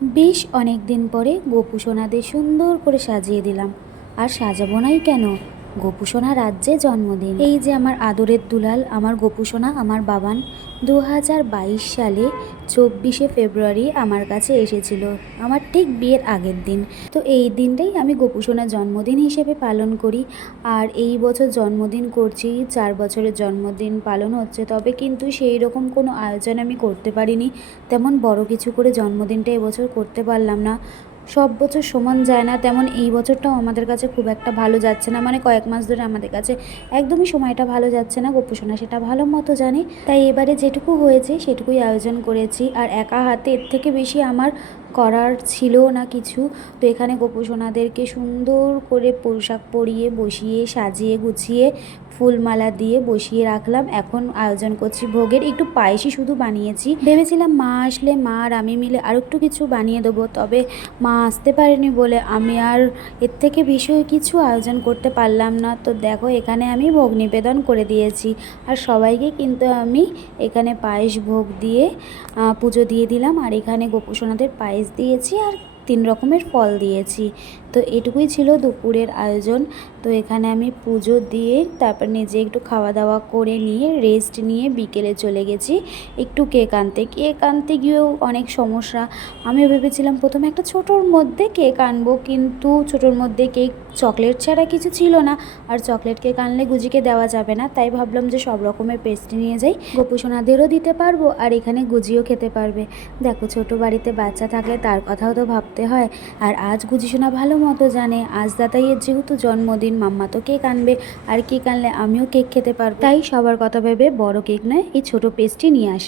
বেশ অনেক দিন পরে গোপু সোনাদের সুন্দর করে সাজিয়ে দিলাম। আর সাজাবো নাই কেন, গোপু সোনা রাজ্যে জন্মদিন। এই যে আমার আদরের দুলাল, আমার গোপু সোনা, আমার বাবান 2022 সালে 24শে ফেব্রুয়ারি আমার কাছে এসেছিল, আমার ঠিক বিয়ের আগের দিন। তো এই দিনটাই আমি গোপু সোনার জন্মদিন হিসেবে পালন করি। আর এই বছর জন্মদিন করছি, 4 বছরের জন্মদিন পালন হচ্ছে। তবে কিন্তু সেই রকম কোনো আয়োজন আমি করতে পারিনি, তেমন বড় কিছু করে জন্মদিনটা এবছর করতে পারলাম না। সব বছর সমান যায় না, তেমন এই বছরটাও আমাদের কাছে খুব একটা ভালো যাচ্ছে না। মানে কয়েক মাস ধরে আমাদের কাছে একদমই সময়টা ভালো যাচ্ছে না, গোপু সোনা সেটা ভালো মতো জানে। তাই এবারে যেটুকু হয়েছে সেটুকুই আয়োজন করেছি। আর একা হাতে এর থেকে বেশি আমার করার ছিল না কিছু। তো এখানে গোপু সোনাদেরকে সুন্দর করে পোশাক পরিয়ে বসিয়ে সাজিয়ে গুছিয়ে ফুলমালা দিয়ে বসিয়ে রাখলাম। এখন আয়োজন করছি ভোগের। একটু পায়েসই শুধু বানিয়েছি, ভেবেছিলাম মা আসলে মা আর আমি মিলে আর একটু কিছু বানিয়ে দেবো, তবে মা আসতে পারেনি বলে আমি আর এর থেকে বিষয় কিছু আয়োজন করতে পারলাম না। তো দেখো এখানে আমি ভোগ নিবেদন করে দিয়েছি, আর সবাইকে কিন্তু আমি এখানে পায়েস ভোগ দিয়ে পুজো দিয়ে দিলাম। আর এখানে গোপু সোনাদের পায়েস দিয়েছি আর 3 রকমের ফল দিয়েছি। তো এটুকুই ছিল দুপুরের আয়োজন। তো এখানে আমি পুজো দিয়ে তারপর নিজে একটু খাওয়া দাওয়া করে নিয়ে রেস্ট নিয়ে বিকেলে চলে গেছি একটু কেক আনতে। কেক আনতে গিয়েও অনেক সমস্যা। আমি ভেবেছিলাম প্রথমে একটা ছোটোর মধ্যে কেক আনবো, কিন্তু ছোটোর মধ্যে কেক চকলেট ছাড়া কিছু ছিল না। আর চকলেট কেক আনলে গুজিকে দেওয়া যাবে না, তাই ভাবলাম যে সব রকমের পেস্ট্রি নিয়ে যাই, গোপু সোনাদেরও দিতে পারবো আর এখানে গুজিও খেতে পারবে। দেখো ছোটো বাড়িতে বাচ্চা থাকলে তার কথাও তো ভাবতে হয়। আর আজ গুজি সোনা ভালো মতো জানে আজ দাদাইয়ের যেহেতু জন্মদিন, মাম্মা তো কেক আনবে, আর কেক আনলে আমিও কেক খেতে পারবো। তাই সবার কথা ভেবে বড় কেক নয়, এই ছোটো পেস্ট্রি নিয়ে আসা।